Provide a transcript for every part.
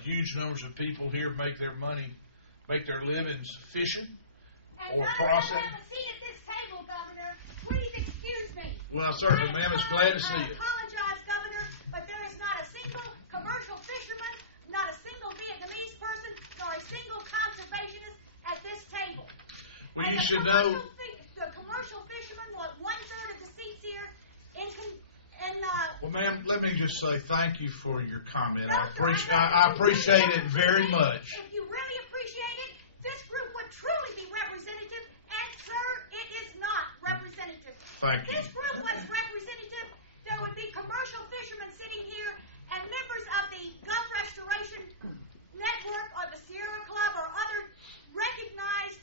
Huge numbers of people here make their livings fishing and or none processing. of them have a seat at this table, Governor. Please excuse me. Well, certainly, ma'am, it's glad to see I you. apologize, Governor, but there is not a single commercial fisherman, not a single Vietnamese person, nor a single conservationist at this table. Well, and you should know. The commercial fishermen want 1/3 of the seats here. Well, ma'am, let me just say thank you for your comment. No, I sir, appreciate it very much. If you really appreciate it, this group would truly be representative, and sir, it is not representative. Thank you. This group was representative. There would be commercial fishermen sitting here and members of the Gulf Restoration Network or the Sierra Club or other recognized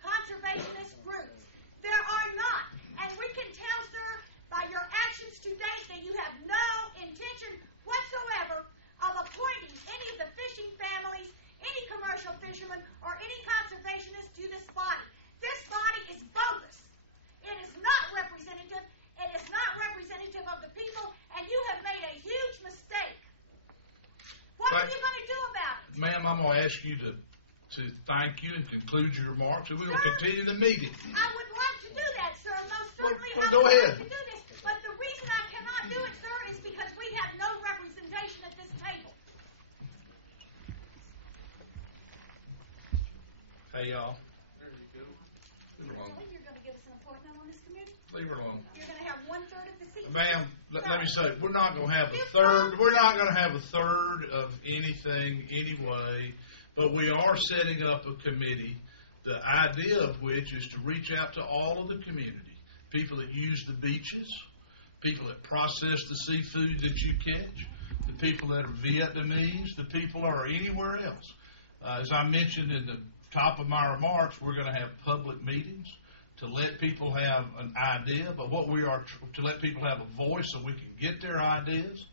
conservationist groups. There are not. And we can tell, sir, by your actions to date that you have no intention whatsoever of appointing any of the fishing families, any commercial fishermen, or any conservationists to this body. This body is bogus. It is not representative. It is not representative of the people, and you have made a huge mistake. What are you going to do about it? Ma'am, I'm going to ask you to thank you and conclude your remarks, and we will continue the meeting. I would like to do that, sir. Most certainly Well, I go would ahead. like to do this. But the reason I cannot do it, sir, is because we have no representation at this table. Hey, y'all. Really? You're going to give us an appointment on this committee? Leave her alone. You're going to have 1/3 of the seats? Ma'am, let me say, we're not going to have a third. We're not going to have a third of anything anyway, but we are setting up a committee, the idea of which is to reach out to all of the community, people that use the beaches, people that process the seafood that you catch, the people that are Vietnamese, the people that are anywhere else. As I mentioned in the top of my remarks, we're going to have public meetings to let people have an idea, but what we are to let people have a voice so we can get their ideas.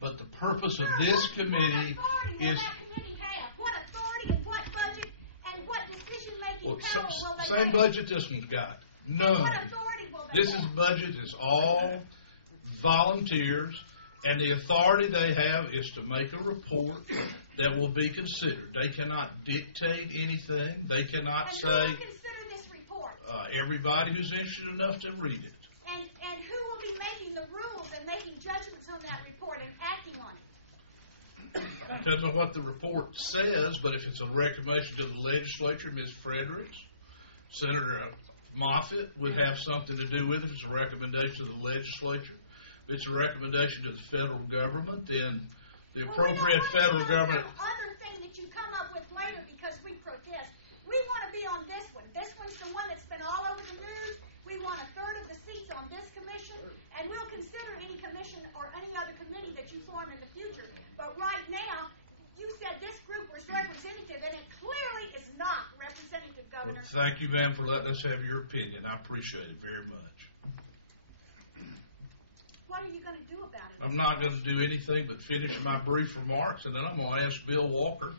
But the purpose of this committee is What authority and what budget and what decision-making power will they same have? budget this one's got. None. What authority will they This have? is budget is all volunteers, and the authority they have is to make a report that will be considered. They cannot dictate anything. They cannot And say who will consider this report? everybody who's interested enough to read it. And who will be making the rules and making judgments on that report and acting on it? Depends on what the report says, but if it's a recommendation to the legislature, Ms. Fredericks, Senator Moffitt would have something to do with it. If it's a recommendation to the legislature, if it's a recommendation to the federal government, then the appropriate federal government. Other thing that you come up with later because we protest. We want to be on this one. This one's the one that's been all over the news. We want 1/3 of the seats on this commission, and we'll consider any commission or any other committee that you form in the future. But right now, you said this group was representative, and it clearly is not representative, Governor. Well, thank you, ma'am, for letting us have your opinion. I appreciate it very much. What are you going to do about it? I'm not going to do anything but finish my brief remarks, and then I'm going to ask Bill Walker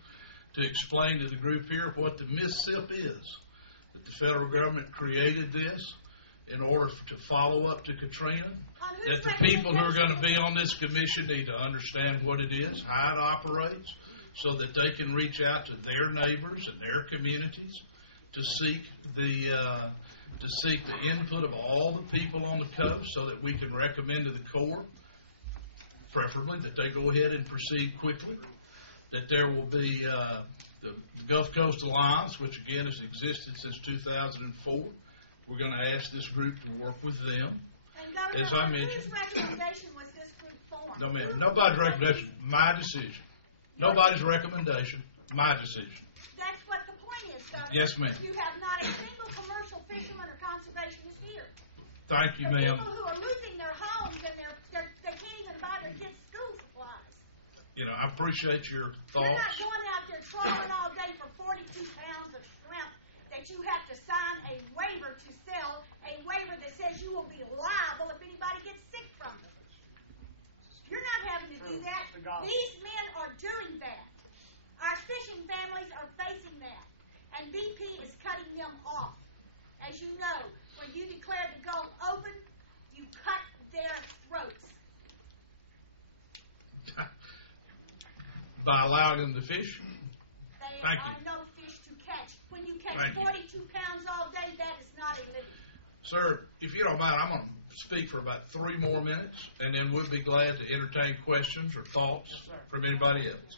to explain to the group here what the Mississippi is. That the federal government created this in order to follow up to Katrina. That the people who are going to be on this commission need to understand what it is, how it operates, so that they can reach out to their neighbors and their communities to seek the input of all the people on the coast so that we can recommend to the Corps, preferably, that they go ahead and proceed quickly, that there will be the Gulf Coast Alliance, which again has existed since 2004. We're going to ask this group to work with them. And Governor, As I mentioned, whose recommendation was this group formed? no, ma'am, nobody's recommendation, my decision. Nobody's recommendation, my decision. That's what the point is, Governor. Yes, ma'am. You have not a single commercial fisherman or conservationist here. Thank you, The ma'am. people who are losing their homes and they can't even buy their kids' school supplies. You know, I appreciate your You're not thoughts. going out there trawling all day for 42 pounds of shrimp that you have to sign a waiver to sell, a waiver that says you will be liable if anybody gets sick from them. You're not having to do that. These men are doing that. Our fishing families are facing that. And BP is cutting them off. As you know, when you declare the Gulf open, you cut their throats. by allowing them to fish. There Thank are you. no fish to catch. When you catch Thank you. 42 pounds all day, that is not a living. Sir, if you don't mind, I'm going to speak for about 3 more minutes, and then we'll be glad to entertain questions or thoughts from anybody else.